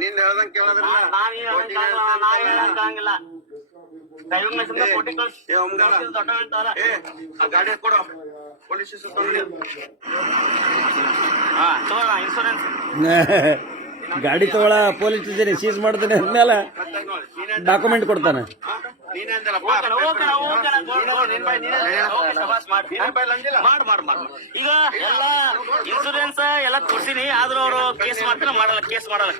ನೀನ್ ಹೇಳ್ದಂಗ್ ಕೇಳೋದ್ರಲ್ಲ ಗಾಡಿ ಕೊಡು ಪೊಲೀಸ್ ಇನ್ಶೂರೆನ್ಸ್ ಗಾಡಿ ತಗೊಳ ಪೊಲೀಸ್ ಸ್ಟೇಷನ್ ಸೀಸ್ ಮಾಡ್ತಾನೆ ಅಂದ್ಮೇಲೆ ಡಾಕ್ಯುಮೆಂಟ್ ಕೊಡ್ತಾನೆ. ಈಗ ಎಲ್ಲ ಇನ್ಶೂರೆನ್ಸ್ ಎಲ್ಲ ಕೊಡ್ತೀನಿ, ಆದ್ರೂ ಅವರು ಕೇಸ್ ಮಾಡ್ತಾನೆ ಮಾಡಲ್ಲ, ಕೇಸ್ ಮಾಡಲ್ಲ.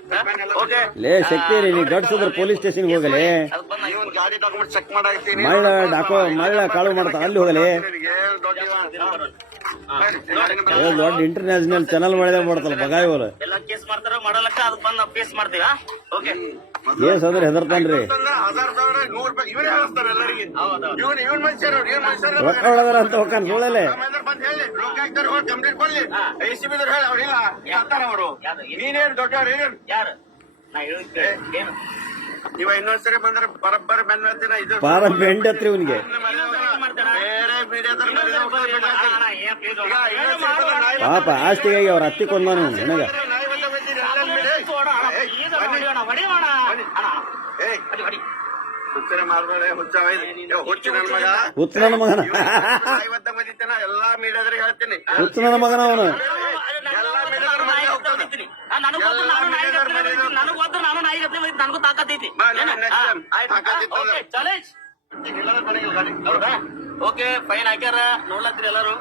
ಓಕೆ ಲೇ ಶಕ್ತಿ ರೀ, ನೀ ಗಡ್ಸಿದ್ರೆ ಪೊಲೀಸ್ ಸ್ಟೇಷನ್ಗೆ ಹೋಗಲಿ. ಗಾಡಿ ಡಾಕ್ಯುಮೆಂಟ್ ಚೆಕ್ ಮಾಡಾಕ್ತೀನಿ. ಮಳ್ಳ ಕಾಳು ಮಾಡ್ತಾನೆ, ಅಲ್ಲಿ ಹೋಗಲಿ. ದೊಡ್ಡ ಇಂಟರ್ನ್ಯಾಷನಲ್ ಚಾನಲ್ ಮಾಡಿದಾಗ ಮಾಡ್ತಾರ ಬಗಾಯಿ ಹೋಲ ಎಲ್ಲ ಕೇಸ್ ಮಾಡ್ತಾರ ಮಾಡಲಕ್ಕ, ಅದಕ್ಕೆ ಬಂದು ನಾವು ಕೇಸ್ ಮಾಡ್ತೀವ. ಓಕೆ ಕೇಸ್ ಅಂದ್ರೆ ಹೆದರ್ತಾನ್ರಿ. ರೊಕ್ಕ ಹೊಡೆದಾರ ಅಂತ ಹೋಗ್ತಾನ ಸುಳ್ಳಲೆ. ನೀನೇನ್ ದೊಡ್ಡವ್ರು ಯಾರು ನಾ ಹೇಳಿದ್ದೆ ಏನು ನೀವ ಇನ್ನೊಂದ್ಸರಿ ಬಂದ್ರೆ ಬರಬ್ಬರ ಬೆನ್ನ ಇದು ಪಾರ ಬೆಂಡತ್ರಿ ಇವನಿಗೆ. ಬೇರೆ ಮೀಡಿಯಾದವ್ರು ಪಾಪ ಆಸ್ತಿಗಾಗಿ ಅವ್ರ ಹತ್ತಿ ಕೊಂದಾನು ನನಗ. ಹುಚ್ಚು ನನ್ನ ಮಗ, ಹುಚ್ಚು ನನ್ನ ಮಗನ, ಎಲ್ಲಾ ಮೀಡಿಯಾದ್ರಿಗೆ ಹೇಳ್ತೀನಿ, ಹುಚ್ಚು ನನ್ನ ಮಗನ ಅವನು. ನನಗೂ ತಾಕತ್ತೈತಿ. ಓಕೆ ಫೈನ್ ಹಾಕ್ಯಾರ, ನೋಡ್ಲತ್ತೀರಿ ಎಲ್ಲಾರು.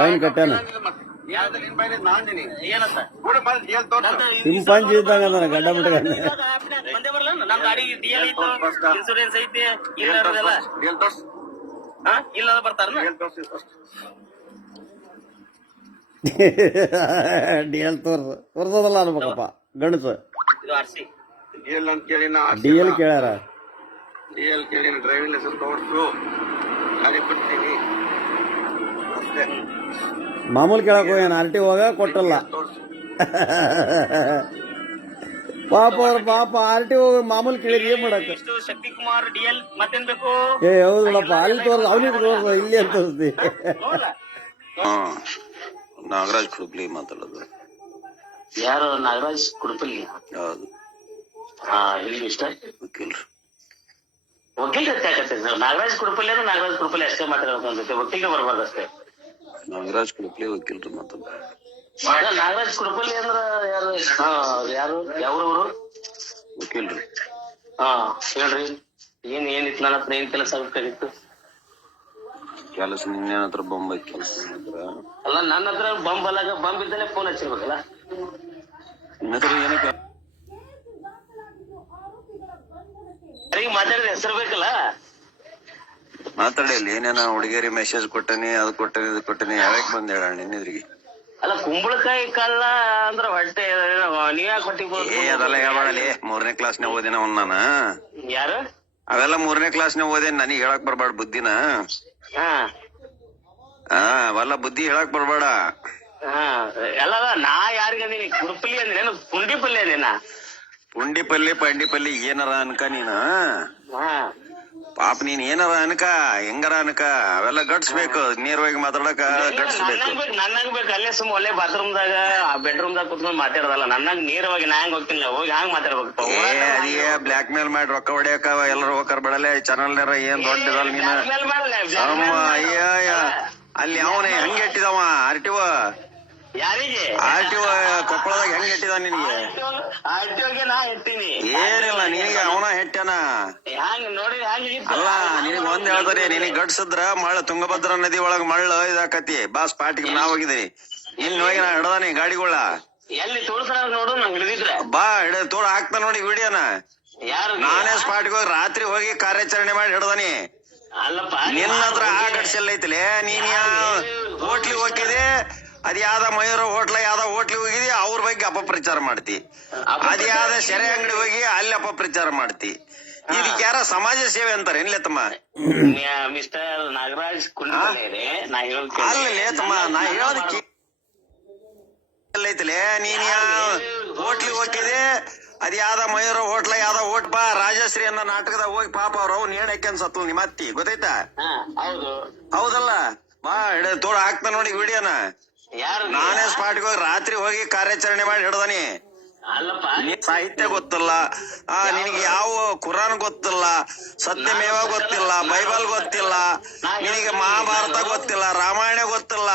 ಫೈನ್ ಕಟ್ಟಾನ. ಏನಂತ ಸಿಂಪಾಂಜಿ ಇದ್ದಂಗ ಅದಾನ ಗಡ್ಡ ಬಿಟ್ಟ. ಬಂದೇ ಬರಲ್ಲ, ನಮ್ ಗಾಡಿ ಡಿ ಎಲ್ ಐತಿ, ಇನ್ಶೂರೆನ್ಸ್ ಐತಿ, ಇಲ್ಲ ಇಲ್ಲ ಬರ್ತಾರ. ಡಿ ಎಲ್ ತೋರ್ಸೋದಲ್ಲ ಅನ್ಬೇಕಪ್ಪ ಗಣಸ. ಇದು ಆರ್ಸಿ ಡಿಎಲ್ ಅಂತ ಕೇಳಿ ಡಿ ಎಲ್ ಕೇಳ್ಯಾರ. ಡಿಎಲ್ ಕೇಳಿ ಡ್ರೈವಿಂಗ್ ಲೈಸೆನ್ಸ್ ತೋರ್ಸು, ಗಾಡಿ ಕೊಡ್ತೀನಿ ಅಷ್ಟೇ. ಮಾಮೂಲಿ ಕೇಳಕ್ ಹೋಗ್ಯಾನ, ಆರ್ಟಿ ಹೋಗ ಕೊಟ್ಟಲ್ಲ. ಪಾಪ ಅವ್ರ ಪಾಪ ಆರ್ಟಿ ಹೋಗ ಮಾಮೂಲಿ ಕೇಳಿದ್ರೆ ಏನ್ ಮಾಡಕ್. ಇಷ್ಟು ಶಕ್ತಿ ಕುಮಾರ್ ಡಿ ಎಲ್ ಮತ್ತೇನ್ ಬೇಕು? ಏ ಹೌದು ನೋಡಪ್ಪ, ಅಲ್ಲಿ ತೋರ್ಸ, ಅವನಿಗೆ ತೋರ್ಸ, ಇಲ್ಲಿ ಅಂತ ತೋರಿಸ್ತಿ. ನಾಗರಾಜ್ ಕುಡುಪ್ಲಿ ಮಾತಾಡೋದು. ಯಾರು? ನಾಗರಾಜ್ ಕುಡುಪಲ್ಲಿ. ಹೌದು. ಇಲ್ಲಿ ಇಷ್ಟ ವಕೀಲ್ರು ವಕೀಲ್ ನಾಗರಾಜ್ ಕುಡುಪಲ್ಲಿ ಅಂದ್ರೆ ನಾಗರಾಜ್ ಕುಡುಪಲ್ಲಿ ಅಷ್ಟೇ ಮಾತಾಡಬೇಕು ಅನ್ಸುತ್ತೆ, ವಕೀಲರು ಬರಬಾರ್ದು ಅಷ್ಟೇ. ನಾಗರಾಜ್ ಕುಡುಪ್ಲಿ ವಕೀಲ್ರು ಮಾತಾಡ. ನಾಗರಾಜ್ ಕುಡುಪಲ್ಲಿ ಅಂದ್ರ ಯಾರು? ಯಾರು ಯಾವ್ರವ್ರು? ವಕೀಲ್ರು. ಹೇಳ್ರಿ, ಏನಿತ್ತು ನನ್ನ ಹತ್ರ? ಏನ್ ಕೆಲಸ ಆಗ್ಬೇಕಾಗಿತ್ತು? ಕೆಲಸ ನಿನ್ನೆ ಹತ್ರ ಬೊಂಬ ಕೆಲಸ ಅಲ್ಲ, ನನ್ನ ಹತ್ರ ಬಂಬ್ ಅಲ್ಲಾಗ ಬಂಬ್ ಇದ್ದಾನೆ ಫೋನ್ ಹಚ್ಚಿರ್ಬೇಕಲ್ಲ. ನಿನ್ನ ಹತ್ರ ಏನಕ್ಕೆ ಮಾತಾಡಿದ್ರೆ ಹೆಸರು ಬೇಕಲ್ಲ. ಮಾತಾಡಿ ಅಲ್ಲಿ ಏನೇನ ಹುಡುಗಿಯರಿ ಮೆಸೇಜ್ ಕೊಟ್ಟನಿ, ಅದು ಕೊಟ್ಟನಿ, ಇದು ಕೊಟ್ಟನಿ, ಯಾವ್ಯಾಕ್ ಬಂದ್ ಹೇಳ ನಿನ್ನೆದ್ರಿಗೆ. ಅಲ್ಲ, ಕುಂಬಳಕಾಯಿ ಕಲ್ಲ ಅಂದ್ರ ಹೊಟ್ಟೆ ನೀವ್ಯಾಕೆ ಹೊಟ್ಟಿಬೋದು? ಅದೆಲ್ಲ ಹೇಳ್ಬೇಡಲಿ. 3ನೇ ಕ್ಲಾಸ್ನಾಗ ಓದಿನ ಅವ್ನ ನಾನ. ಯಾರು? ಅವೆಲ್ಲ 3ನೇ ಕ್ಲಾಸ್ನಾಗ ಓದೇನ್, ನನಗ್ ಹೇಳಕ್ ಬರ್ಬೇಡ ಬುದ್ಧಿನ. ಅವೆಲ್ಲ ಬುದ್ಧಿ ಹೇಳಕ್ ಬರ್ಬೇಡ. ಎಲ್ಲ ನಾ ಯಾರಿಗ ಅಂದಿನಿ? ಕುಡುಪಲ್ಲಿ ಅಂದಿನೇನು ಪುಂಡಿ ಪಲ್ಯ ಅಂದಿನ? ಪುಂಡಿ ಪಲ್ಯ ಪಂಡಿ ಪಲ್ಯ ಏನಾರ ಅನ್ಕ ನೀನ. ಪಾಪ ನೀನ್ ಏನಾರ ಅನ್ಕ, ಹೆಂಗಾರ ಅನ್ಕ, ಅವೆಲ್ಲ ಗಟ್ಸ್ಬೇಕು. ನೇರವಾಗಿ ಮಾತಾಡಕ ಗಟ್ಸ್ಬೇಕು. ನನ್ನಂಗ್ ಬೇಕು ಅಲ್ಲೇ ಸುಮ್ ಒಳ್ಳೆ ಬಾತ್ರೂಮ್ದಾಗ ಬೆಡ್ರೂಮ್ ದಾಗ ಕುತ್ಕೊಂಡ್ ಮಾತಾಡೋದಲ್ಲ. ನನ್ನಂಗ್ ನೇರವಾಗಿ ನಾ ಹೆಂಗ್ ಹೋಗ್ತೀನಿ ಹೋಗಿ ಹಂಗ್ ಮಾತಾಡ್ಬೇಕು. ಅದೇ ಬ್ಲಾಕ್ ಮೇಲ್ ಮಾಡಿ ರೊಕ್ಕ ಹೊಡ್ಯಾಕ ಎಲ್ಲರೂ ಹೋಗಾರ ಬಿಡಲ್ಲ. ಚಾನಲ್ ಏನ್ ದೊಡ್ಡದಲ್ಲ ನೀನ. ಅಯ್ಯ ಅಲ್ಲಿ ಅವನೇ ಹೆಂಗ್ ಇಟ್ಟಿದವ ಆರ್ಟಿಒ? ಯಾರಿಗೆ? ಆರ್ಟಿಒ ಕೊಪ್ಪಳದಾಗ ಹೆಂಗ್ ಇಟ್ಟಿದ ನಿನಗೆ? ಆರ್ಟಿಒಗೆ ನಾ ಇರ್ತೀನಿ. ಏನಿಲ್ಲ, ನಿನಗೆ ಅವನ ಹೆಟ್ಟನ. ಹಂಗ ನೋಡಿ ಅಲ್ಲ, ನಿನಗ್ ಒಂದ್ ಹೇಳ್ತಾರೆ, ನಿನಗ್ ಗಡ್ಸದ್ರ ಮಳ್ಳ ತುಂಗಭದ್ರಾ ನದಿ ಒಳಗ್ ಮಳ್ಳ ಇದಾಕತಿ. ಬಾ ಸ್ಪಾಟಿಗೆ ನಾ ಹೋಗಿದ್ದೀನಿ. ಇಲ್ಲಿ ಹೋಗಿ ನಾ ಹಿಡ್ದಾನಿ ಗಾಡಿಗಳ. ಎಲ್ಲಿ ತೋರ್ಸ ನೋಡು, ನಂಗ್ ಹಿಡಿದಿದ್ರ ಬಾ ತೋಡ ಹಾಕ್ತಾ ನೋಡಿ ವಿಡಿಯೋನ. ಯಾರು? ನಾನೇ ಸ್ಪಾಟ್ಗೆ ಹೋಗಿ ರಾತ್ರಿ ಹೋಗಿ ಕಾರ್ಯಾಚರಣೆ ಮಾಡಿ ಹಿಡ್ದಾನಿ. ಅಲ್ಲಪ್ಪ, ನಿನ್ನ ಹತ್ರ ಆ ಗಡ್ಸೆಲ್ಲ ಐತಿಲೆ. ನೀನ್ ಹೋಟ್ಲಿಗೆ ಹೋಗಿದೆ, ಅದ್ ಯಾವ್ದ ಮಯೂರ ಹೋಟ್ಲ ಯಾವ್ದ ಹೋಟ್ಲಿಗೆ ಹೋಗಿದಿ, ಅವ್ರ ಬಗ್ಗೆ ಅಪಪ್ರಚಾರ ಮಾಡ್ತಿ. ಅದ್ ಯಾವ್ದ ಸೆರೆ ಅಂಗಡಿ ಹೋಗಿ ಅಲ್ಲಿ ಅಪಪ್ರಚಾರ ಮಾಡ್ತಿ. ಇದಕ್ಕೆ ಯಾರ ಸಮಾಜ ಸೇವೆ ಅಂತಾರೆ ಏನ್ಲೇ ತಮ್ಮ? ಮಿಸ್ಟರ್ ನಾಗರಾಜ್ ಕುಂಡ್ರೆ ನಾ ಅಲ್ಲೇ ತಮ್ಮ, ನಾ ಹೇಳೋದಕ್ಕೆ ಐತಿಲೆ. ನೀನ್ ಹೋಟ್ಲಿಗೆ ಹೋಗಿದೆ, ಅದ್ ಯಾವ್ದ ಮಯೂರ ಹೋಟ್ಲ ಯಾವ್ದ ಹೋಟ್ ಬಾ ರಾಜಶ್ರೀ ಅನ್ನೋ ನಾಟಕದಾಗ ಹೋಗಿ ಪಾಪ ಅವ್ರು ನೇಣ್ ಹಾಕ್ಯನ್ ಸತ್ಲು ನಿಮ್ಮ ಅತ್ತಿ, ಗೊತ್ತಾಯ್ತಾ? ಹೌದು. ಹೌದಲ್ಲ? ಬಾ ತೋಡ ಹಾಕ್ತಾ ನೋಡಿ ವಿಡಿಯೋನ. ಯಾರು? ನಾನೇ ಸ್ಪಾಟ್ಗೆ ಹೋಗಿ ರಾತ್ರಿ ಹೋಗಿ ಕಾರ್ಯಾಚರಣೆ ಮಾಡಿ ಹಿಡ್ದಾನಿ. ಅಲ್ಲಪ್ಪ ಸಾಹಿತ್ಯ ಗೊತ್ತಿಲ್ಲ, ನಿನಗೆ ಯಾವ ಕುರಾನ್ ಗೊತ್ತಿಲ್ಲ, ಸತ್ಯಮೇವ ಗೊತ್ತಿಲ್ಲ, ಬೈಬಲ್ ಗೊತ್ತಿಲ್ಲ, ನಿನಗೆ ಮಹಾಭಾರತ ಗೊತ್ತಿಲ್ಲ, ರಾಮಾಯಣ ಗೊತ್ತಿಲ್ಲ.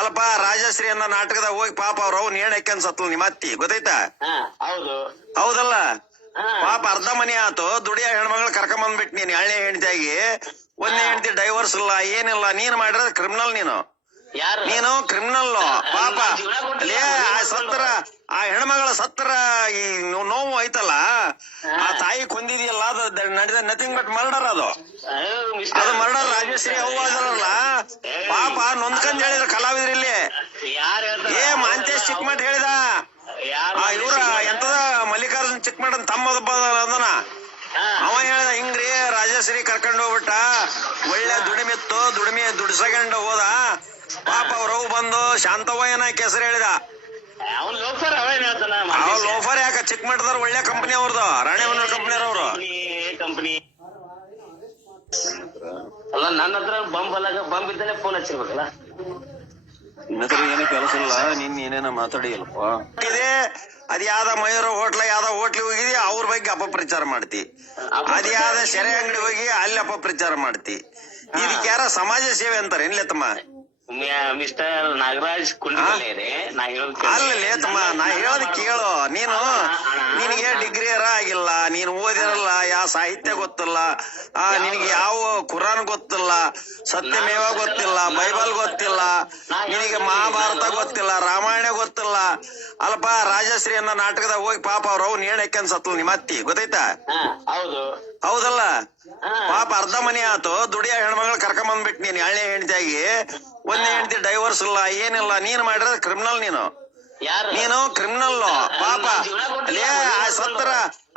ಅಲ್ಪ ರಾಜಶ್ರೀ ಅನ್ನೋ ನಾಟಕದಾಗ ಹೋಗಿ ಪಾಪ ಅವ್ರ ಅವ್ನು ನೇಣ್ ಹಾಕ್ಯಂಡ್ ಸತ್ಲು ನಿಮ್ಮ ಅತ್ತಿ ಗೊತ್ತೈತಾ? ಹೌದು ಹೌದಲ್ಲ? ಪಾಪ ಅರ್ಧ ಮನೆ ಆತು, ದುಡಿಯೋ ಹೆಣ್ಮಗಳು ಕರ್ಕೊಂಡ್ ಬಂದ್ಬಿಟ್ಟು ನೀನ್ ಎಳ್ಳೆ ಹೆಂಡತಿಯಾಗಿ, ಒಂದೇ ಹೆಂಡತಿ ಡೈವರ್ಸ್ ಇಲ್ಲ ಏನಿಲ್ಲ, ನೀನ್ ಮಾಡಿರೋದು ಕ್ರಿಮಿನಲ್. ಯಾರು ನೀನು ಕ್ರಿಮಿನಲ್. ಪಾಪ ಅಲ್ಲೇ ಸತ್ತರ ಆ ಹೆಣ್ಮಗಳ ಸತ್ತರ ಈ ನೋವು ಐತಲ್ಲ, ಆ ತಾಯಿ ಕೊಂದಿದೆಯಲ್ಲ, ಅದು ನಡೆದ ನಥಿಂಗ್ ಬಟ್ ಮರ್ಡರ್. ಅದು ಮರ್ಡರ್. ರಾಜಶ್ರೀ ಅವ್ವ ಅದರಲ್ಲ ಪಾಪ ನೊಂದ್ಕಂದ್ ಹೇಳಿದ್ರ ಕಲಾವಿದ್ರಲ್ಲಿ. ಮಾಂತೇಶ್ ಚಿಕ್ಕಮಠ್ ಹೇಳಿದ, ಇವ್ರ ಎಂತದ ಮಲ್ಲಿಕಾರ್ಜುನ್ ಚಿಕ್ಕಮಠ್ ಅಂತ ತಮ್ಮ ಅದನ, ಅವ ಹೇಳ್ದ ಹಿಂಗ್ರಿ ರಾಜಶ್ರೀ ಕರ್ಕೊಂಡ್ ಹೋಗ್ಬಿಟ್ಟ, ಒಳ್ಳೆ ದುಡಿಮೆತ್ತು, ದುಡಿಸಕೊಂಡ ಹೋದ. ಪಾಪ ಅವ್ರವ್ ಬಂದು ಶಾಂತವ್ವ ಏನಕ್ಕೆ ಹೆಸರು ಹೇಳಿದ. ಲೋಫರ್ ಯಾಕ? ಚಿಕ್ಕಮಠದವ್ರು ಒಳ್ಳೆ ಕಂಪನಿ ಅವ್ರದ್ದು, ರಾಣೆಬೆನ್ನೂರು ಕಂಪನಿಯವ್ರು. ಕಂಪನಿ ಅಲ್ಲ, ನನ್ನ ಹತ್ರ ಬಂಬ್ ಇದ್ದಲ್ಲೇ ಫೋನ್ ಹಚ್ಚಿರ್ಬೇಕಲ್ಲ. ಏನು ಕೆಲಸ ಇಲ್ಲ, ನಿನ್ ಏನೇನ ಮಾತಾಡಿಯಲ್ಪ. ಇದೆ ಅದ್ಯಾವ್ದ ಮಯೂರ ಹೋಟ್ಲ ಯಾವ್ದ ಹೋಟ್ಲಿಗೆ ಹೋಗಿದಿ, ಅವ್ರ ಬಗ್ಗೆ ಅಪಪ್ರಚಾರ ಮಾಡ್ತಿ. ಅದ್ಯಾವ್ದ ಸೆರೆ ಅಂಗಡಿ ಹೋಗಿ ಅಲ್ಲಿ ಅಪಪ್ರಚಾರ ಮಾಡ್ತಿ. ಇದಕ್ಕೆ ಯಾರ ಸಮಾಜ ಸೇವೆ ಅಂತಾರೆ ಏನ್ಲೇ ತಮ್ಮ? ಮಿಸ್ಟರ್ ನಾಗರಾಜ್ ಕುಂಡ್ಲೆ, ನಾ ಅಲ್ಲೇ ತಮ್ಮ, ನಾ ಹೇಳೋದ್ ಕೇಳು. ನಿನಗೆ ಡಿಗ್ರಿ ಆಗಿಲ್ಲ, ನೀನು ಓದಿರಲ್ಲ, ಯಾವ ಸಾಹಿತ್ಯ ಗೊತ್ತಿಲ್ಲ, ನಿನಗೆ ಯಾವ ಕುರಾನ್ ಗೊತ್ತಿಲ್ಲ, ಸತ್ಯಮೇವ ಗೊತ್ತಿಲ್ಲ, ಬೈಬಲ್ ಗೊತ್ತಿಲ್ಲ, ನಿನಗೆ ಮಹಾಭಾರತ ಗೊತ್ತಿಲ್ಲ, ರಾಮಾಯಣ ಗೊತ್ತಿಲ್ಲ. ಅಲ್ಪ ರಾಜಶ್ರೀ ಅನ್ನೋ ನಾಟಕದಾಗ ಹೋಗಿ ಪಾಪ ಅವ್ರ ಅವ್ನು ನೇಣ್ ಹಾಕ್ಯಂಡ್ ಸತ್ಲು ನಿಮ್ಮ ಅತ್ತಿ ಗೊತ್ತೈತಾ? ಹೌದಲ್ಲ? ಪಾಪ ಅರ್ಧ ಮನೆ ಆತು, ದುಡಿಯೋ ಹೆಣ್ಮಗಳು ಕರ್ಕೊಂಡ್ ಬಂದ್ಬಿಟ್ಟು ನೀನ್ ಎಳ್ಳೆ ಹೆಂಡತಿಯಾಗಿ, ಒಂದೇ ಹೆಂಡತಿ ಡೈವರ್ಸ್ ಇಲ್ಲ ಏನಿಲ್ಲ, ನೀನ್ ಮಾಡಿರೋದು ಕ್ರಿಮಿನಲ್. ನೀನು ಕ್ರಿಮಿನಲ್. ಪಾಪ ಅಲ್ಲೇ ಸತ್ತರ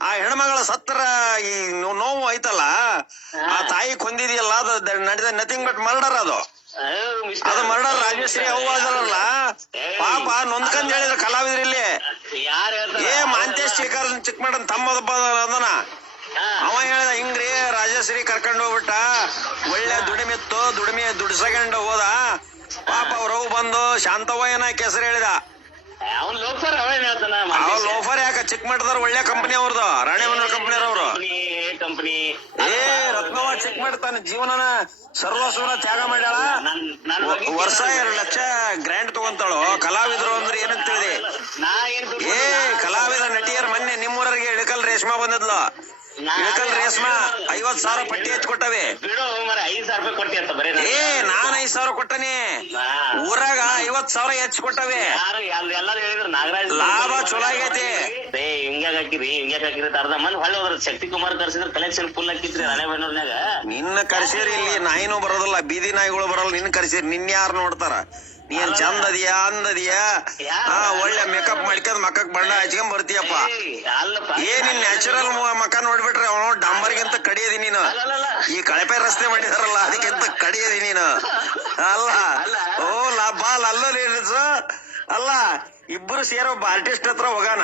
ಆ ಹೆಣ್ಮಗಳ ಸತ್ತರ ಈ ನೋವು ಐತಲ್ಲ, ಆ ತಾಯಿ ಕೊಂದಿದೆಯಲ್ಲ, ಅದು ನಡೆದ ನಥಿಂಗ್ ಬಟ್ ಮರ್ಡರ್. ಅದು ಮರ್ಡರ್. ರಾಜಶ್ರೀ ಅವ್ವ ಅದರಲ್ಲ ಪಾಪ ನೊಂದ್ಕಂದ್ ಹೇಳಿದ್ರ ಕಲಾವಿದ್ರಲ್ಲಿ. ಮಾಂತೇಶ್ ಚಿಕ್ಕಮಠ್ ಅಂತ ತಮ್ಮ ಅದನ, ಅವ ಹೇಳ್ದ ಹಿಂಗ್ರಿ ರಾಜಶ್ರೀ ಕರ್ಕೊಂಡ್ ಹೋಗ್ಬಿಟ್ಟ, ಒಳ್ಳೆ ದುಡಿಮೆತ್ತು, ದುಡಿಸಕೊಂಡ ಹೋದ. ಪಾಪ ಅವ್ರವ್ ಬಂದು ಶಾಂತವ್ವ ಏನಕ್ಕೆ ಹೆಸರು ಹೇಳಿದ. ಲೋಫರ್ ಯಾಕ? ಚಿಕ್ಕಮಠದವ್ರು ಒಳ್ಳೆ ಕಂಪನಿ ಅವ್ರದ್ದು, ರಾಣೆಬೆನ್ನೂರು ಕಂಪನಿಯವ್ರು. ಕಂಪನಿ ರತ್ನವ್ವ ಚಿಕ್ಕಮಠ ತನ್ನ ಜೀವನನ ಸರ್ವಸ್ವನ ತ್ಯಾಗ ಮಾಡ್ಯಾಳ. ವರ್ಷ 2 ಲಕ್ಷ ಗ್ರ್ಯಾಂಟ್ ತಗೊಂತಾಳು. ಕಲಾವಿದ್ರು ಅಂದ್ರೆ ಏನಂತ ತಿಳಿದೆ? ಕಲಾವಿದ ನಟಿಯರ್ ಮೊನ್ನೆ ನಿಮ್ಮೂರಿಗೆ ಇಳಕಲ್ ರೇಷ್ಮಾ ಬಂದಿದ್ಲು. ಇಳಕಲ್ ರೇಷ್ಮಾ 50,000 ಪಟ್ಟಿ ಹಚ್ಚಿ ಕೊಟ್ಟವೆ. 5,000 ರೂಪಾಯಿ ಕೊಟ್ಟಿ ಅಂತ ಬರೀ ನಾನ್ 5,000 ಕೊಟ್ಟನಿ. ಊರಾಗ 50,000 ಹೆಚ್ಚು ಕೊಟ್ಟವೆ. ಎಲ್ಲಾರು ಹೇಳಿದ್ರು ನಾಗರಾಜ್ ಲಾಭ ಚಲೋ ಆಗೈತಿ. ಹಿಂಗ್ಯಾಗ ಹಾಕಿರಿ ಅರ್ಧ ಮಂದಿ ಹೊಳ್ಳಿ ಹೋದ್ರ. ಶಕ್ತಿ ಕುಮಾರ್ ಕರ್ಸಿದ್ರ ಕಲೆಕ್ಷನ್ ಫುಲ್ ಹಾಕಿತ್ರಿ ರಾಣೆಬೆನ್ನೂರ್ನಾಗ. ನಿನ್ನ ಕರ್ಸಿರಿ, ಇಲ್ಲಿ ನಾಯಿನೂ ಬರೋದಿಲ್ಲ, ಬೀದಿ ನಾಯಿಗಳು ಬರಲ್ಲ. ನಿನ್ನ ಕರ್ಸಿರಿ, ನಿನ್ ಯಾರು ನೋಡ್ತಾರ? ನೀನ್ ಚಂದ ಅದಿಯಾ, ಅಂದದಿಯಾ, ಒಳ್ಳೆ ಮೇಕಪ್ ಮಾಡ್ಕೊಂಡ್ ಮಕ್ಕಕ್ ಬಣ್ಣ ಹಚ್ಕೊಂಡ್ ಬರ್ತೀಯಪ್ಪ. ನಿನ್ ನ್ಯಾಚುರಲ್ ಮಕ್ಕ ನೋಡ್ಬಿಟ್ರೆ ಅವನು ಡಂಬರ್ಗಿಂತ ಕಡಿಯದಿ ನೀನು. ಈ ಕಳಪೆ ರಸ್ತೆ ಮಾಡಿದಾರಲ್ಲ ಅದಕ್ಕಿಂತ ಕಡಿಯದಿ ನೀನು. ಅಲ್ಲ ಅಲ್ಲೋ ಅಲ್ಲ, ಇಬ್ರು ಸೇರೋ ಒಬ್ಬ ಆರ್ಟಿಸ್ಟ್ ಹತ್ರ ಹೋಗೋಣ.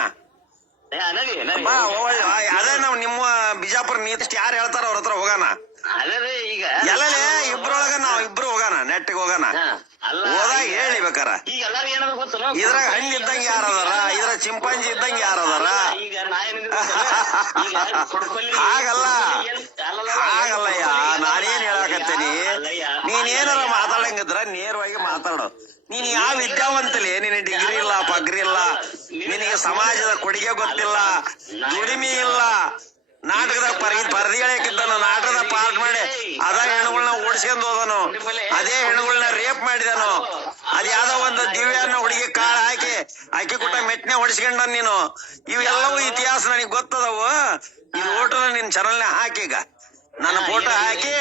ಅದೇ ನಾವ್ ನಿಮ್ಮ ಬಿಜಾಪುರ ನೀತಿಸ್ಟ್ ಯಾರು ಹೇಳ್ತಾರ ಅವ್ರ ಹತ್ರ ಹೋಗೋಣ. ಈಗ ಎಲ್ಲಲೇ ಇಬ್ರೊಳಗ ನಾವ್ ಇಬ್ರು ಹೋಗೋಣ, ನೆಟ್ಟಿಗೆ ಹೋಗೋಣ. ಹೋದಾಗ ಹೇಳಿ ಬೇಕಾರ. ಇದ್ರಾಗ ಹಣ್ಣು ಇದ್ದಂಗ ಯಾರದಾರ, ಇದ್ರ ಚಿಂಪಾಂಜಿ ಇದ್ದಂಗ ಯಾರದಾರ? ಹಾಗಲ್ಲಯ್ಯ, ನಾನೇನ್ ಹೇಳಾಕತ್ತೇನಿ, ನೀನೇನಾರ ಮಾತಾಡಂಗಿದ್ರ ನೇರವಾಗಿ ಮಾತಾಡು. ನೀನ್ ಯಾವ ವಿದ್ಯಾವಂತಲೇ? ನಿನ್ ಡಿಗ್ರಿ ಇಲ್ಲ, ಪಗ್ರಿ ಇಲ್ಲ, ನಿನಗೆ ಸಮಾಜದ ಕೊಡುಗೆ ಗೊತ್ತಿಲ್ಲ, ದುಡಿಮೆ ಇಲ್ಲ. ನಾಟಕದ ಪರದಿ ಹೇಳಕ್ಕಿದ್ದಾನು, ನಾಟಕದ ಪಾರ್ಟ್ ಮಾಡಿ ಅದ ಹೆಣ್ಣುಗಳನ್ನ ಓಡಿಸ್ಕೊಂಡ್ ಹೋದನು, ಅದೇ ಹೆಣ್ಣುಗಳನ್ನ ರೇಪ್ ಮಾಡಿದನು. ಅದ್ ಯಾವ್ದೋ ಒಂದು ದಿವ್ಯನ ಹುಡುಗಿ ಕಾಳು ಹಾಕಿ ಕೊಟ್ಟ ಮೆಟ್ನೆ ಹೊಡಿಸ್ಕೊಂಡ ನೀನು. ಇವೆಲ್ಲವೂ ಇತಿಹಾಸ ನನಗೆ ಗೊತ್ತದವು. ಇದು ಫೋಟೋ ನಿನ್ ಚಾನಲ್ನಾಗ ಹಾಕೀಗ, ನನ್ನ ಫೋಟೋ ಹಾಕಿ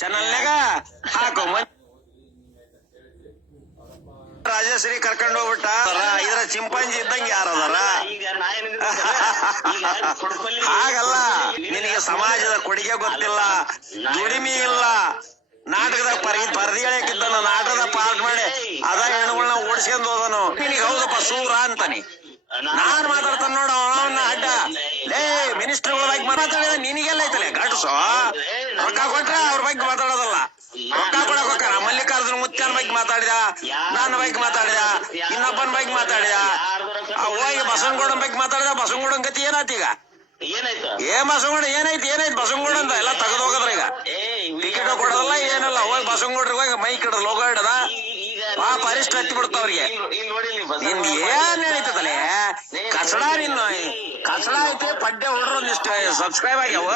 ಚಾನಲ್ನಾಗ ಹಾಕು. ರಾಜಶ್ರೀ ಕರ್ಕೊಂಡ್ ಹೋಗ್ಬಿಟ್ಟ, ಇದ್ರ ಚಿಂಪಾಂಜಿ ಇದ್ದಂಗ ಯಾರದಾರ? ಹಾಗಲ್ಲ, ನಿನಗೆ ಸಮಾಜದ ಕೊಡುಗೆ ಗೊತ್ತಿಲ್ಲ, ದುಡಿಮೆ ಇಲ್ಲ. ನಾಟಕದ ಪರದಿ ಹೇಳಕ್ಕಿದ್ದಾನು, ನಾಟಕದ ಪಾರ್ಟ್ ಮಾಡಿ ಅದ ಹೆಣ್ಣುಗಳನ್ನ ಓಡಿಸ್ಕೊಂಡ್ ಹೋದನು. ನಿನಗೆ ಹೌದಪ್ಪ ಸೂರ ಅಂತಾನಿ. ನಾನ್ ಮಾತಾಡ್ತಾನ ನೋಡ ಅವನ ಅಡ್ಡ. ಮಿನಿಸ್ಟರ್ ಬಗ್ಗೆ ಮಾತಾಡಿದ ನಿನಗೆಲ್ಲ ಐತಲ್ಲ ಗಡ್ಸು. ರೊಕ್ಕ ಕೊಟ್ರೆ ಅವ್ರ ಬಗ್ಗೆ ಮಾತಾಡೋದಲ್ಲ. ರೊಕ್ಕ ಕೊಡಕ್ ಹೋಗ್ತಾರ ಮಲ್ಲಿಕಾರ್ಜುನ ಮುತ್ಯನ ಬಗ್ಗೆ ಮಾತಾಡಿದ, ನನ್ನ ಬಗ್ಗೆ ಮಾತಾಡಿದ, ಇನ್ನೊಬ್ಬನ ಬಗ್ಗೆ ಮಾತಾಡಿದ, ಹೋಗಿ ಬಸವನಗೌಡನ ಬಗ್ಗೆ ಮಾತಾಡಿದ. ಬಸವನಗೌಡನ ಗತಿ ಏನಾಯ್ತು ಈಗ? ಏನಾಯ್ತು? ಬಸವನಗೌಡ ಏನಾಯ್ತು ಬಸವನಗೌಡ ಅಂತ ಎಲ್ಲ ತೆಗೆದು ಹೋಗದ್ರ ಈಗ. ಟಿಕೆಟ್ ಕೊಡೋದಲ್ಲ ಏನಲ್ಲ. ಹೋಗಿ ಬಸವನಗೌಡ್ರಿಗೆ ಹೋಗಿ ಮೈಕ್ ಹಿಡಿದು ಲೋಗೋ ಹಿಡದ ಪಾಪ ಅರಿಷ್ಟ ಹತ್ತಿ ಬಿಡ್ತಾವ ಅವ್ರಿಗೆ. ನಿನ್ ಏನ್ ನಡೀತದಲ್ಲೇ ಕಸಡ, ನಿನ್ನ ಕಸಡ ಐತಿ. ಪಡ್ಡೆ ಹೊಡ್ರು ಒಂದಿಷ್ಟು ಸಬ್ಸ್ಕ್ರೈಬ್ ಆಗ್ಯಾವ,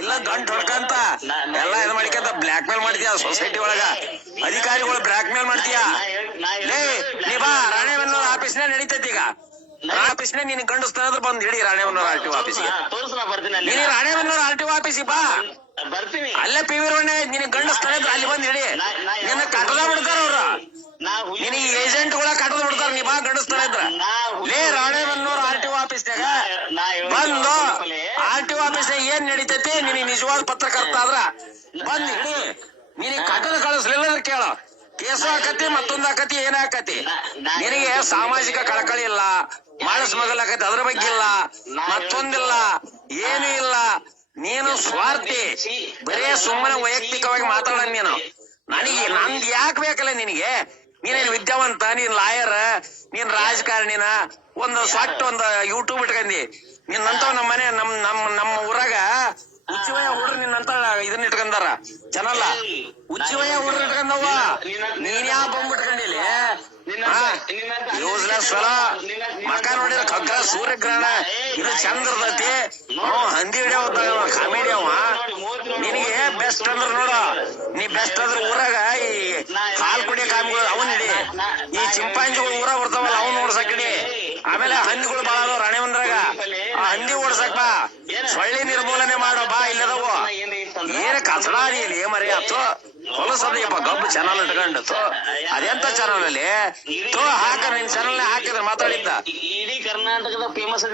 ಇಲ್ಲ ಗಂಟು ಹೊಡ್ಕಂತ ಎಲ್ಲ ಇದು ಮಾಡಿಕಂತ ಬ್ಲಾಕ್ ಮೇಲ್ ಮಾಡ್ತೀಯ ಸೊಸೈಟಿ ಒಳಗ. ಅಧಿಕಾರಿಗಳು ಬ್ಲಾಕ್ ಮೇಲ್ ಮಾಡ್ತೀಯ. ನೀ ಬಾ, ರಾಣೆಬೆನ್ನೂರ ಆಫೀಸ್ನೇ ನಡೀತೈತಿ ಈಗ. ಆಫೀಸ್ನೇ ನೀನ್ ಗಂಡಸ್ತಾನಂದ್ರೆ ಬಂದ್ ಹಿಡಿ ರಾಣೆಬೆನ್ನೂರ RTO ಆಫೀಸ್ಗೆ. ನೀನ್ ರಾಣೆಬೆನ್ನೂರ RTO ಆಫೀಸಿಗೆ ಬಾ, ಬರ್ತೀನಿ. ಅಲ್ಲೇ PV ರೋಡ್ ನಿನ್ ಗಂಡಸ್ತಾನೆ ಅಂದ್ರೆ ಅಲ್ಲಿ ಬಂದ್ ಹಿಡಿ. ನಿನ್ನ ಕಟ್ಟದ ಬಿಡ್ತಾರ ಅವ್ರ, ನಿನಗೆ ಏಜೆಂಟ್ಗಳ ಕಟ್ಟದ ಬಿಡ್ತಾರ. ನೀ ಬಾ ಗಂಡಸ್ತಾನೆ ಇದ್ರ ರಾಣೆಬೆನ್ನೂರ RTO ಆಫೀಸ್ನಾಗ ಬಂದು RTO ಆಫೀಸ್ನಾಗ ಏನ್ ನಡೀತೈತಿ, ನಿನಗೆ ನಿಜವಾದ ಪತ್ರಕರ್ತ ಆದ್ರ ಬಂದ್ ಹಿಡಿ. ನಿನಗೆ ಕಟ್ಟದ ಕಳಿಸ್ಲಿಲ್ಲ ಅಂದ್ರೆ ಕೇಳ, ಕೇಸು ಹಾಕತಿ, ಮತ್ತೊಂದ್ ಹಾಕತಿ, ಏನ್ ಹಾಕತಿ. ನಿನಗೆ ಸಾಮಾಜಿಕ ಕಳಕಳಿ ಇಲ್ಲ, ಮಾನಸ ಮಗಲ್ ಹಾಕತಿ, ಅದ್ರ ಬಗ್ಗೆ ಇಲ್ಲ, ಮತ್ತೊಂದಿಲ್ಲ, ಏನು ಇಲ್ಲ. ನೀನು ಸ್ವಾರ್ಥಿ, ಬರೇ ಸುಮ್ಮನೆ ವೈಯಕ್ತಿಕವಾಗಿ ಮಾತಾಡ. ನೀನು ನನಗೆ ನಂದ್ ಯಾಕೆ ಬೇಕಲ್ಲ ನಿನಗೆ? ನೀನೇನ್ ವಿದ್ಯಾವಂತ, ನೀನ್ ಲಾಯರ್, ನೀನ್ ರಾಜಕಾರಣಿನ, ಒಂದು ಒಂದು ಯೂಟ್ಯೂಬ್ ಇಟ್ಕಂದಿ. ನಿನ್ನಂತವ್ ನಮ್ಮ ಮನೆ ನಮ್ಮ ಊರಾಗ ಉಚ್ಚಿವಯ ಹುಡ್ರು ನಿನ್ನಂತ ಇದನ್ನ ಇಟ್ಕೊಂಡಾರ ಜನಲ್ಲ. ಉಚ್ಚಿವಯ ಹುಡ್ರು ಇಟ್ಕೊಂಡವ, ನೀನ್ ಯಾವ ಬಂದ್ಬಿಟ್ಕೊಂಡಿಲ್ಲ. ಯೂಸ್ಲೆಸ್ ಫೆಲೋ, ಮಕ ನೋಡಿದ್ರೆ ಖಗ್ರ ಸೂರ್ಯಗ್ರಹಣ, ಇದು ಚಂದ್ರದತಿ. ಹಂದಿ ಹಿಡಿಯೋ ಕಾಮಿಡಿ ಅವ. ನಿನಗೆ ಬೆಸ್ಟ್ ಅಂದ್ರ ನೋಡ, ನೀ ಬೆಸ್ಟ್ ಅಂದ್ರ ಊರಾಗ ಈ ಹಾಲ್ ಕುಡಿಯೋ ಕಾಮಿಗಳು ಅವನ್ ಹಿಡಿ. ಈ ಚಿಂಪಾಂಜಿಗಳು ಊರಾಗ ಬರ್ತಾವಲ್ಲ ಅವ್ನ್ ಓಡ್ಸಕ್ ಹಿಡಿ. ಆಮೇಲೆ ಹಂದಿಗಳು ಬಾಳ ಅದಾವ ರಾಣೆಬೆನ್ನೂರಾಗ, ಆ ಹಂದಿ ಓಡ್ಸಕ್ ಬಾ. ಸೊಳ್ಳಿ ನಿರ್ಮೂಲನೆ ಮಾಡೋ ಬಾ. ಇಲ್ಲದವು ಏನ ಕಸಡಾದಿಯಲ್ಲಿ ಮರಿ ಆತು ಹೊಲಸದಪ್ಪ ಗಬ್ಬು ಚಾನಲ್ ಇಟ್ಕೊಂಡಿತ್ತು. ಅದೆಂತ ಚಾನಲ್ ಅಲ್ಲಿ ಹಾಕ, ನಿನ್ ಚಾನಲ್ ಹಾಕಿದ್ರೆ ಮಾತಾಡಿದ್ದ. ಇಡೀ ಕರ್ನಾಟಕದ ಫೇಮಸ್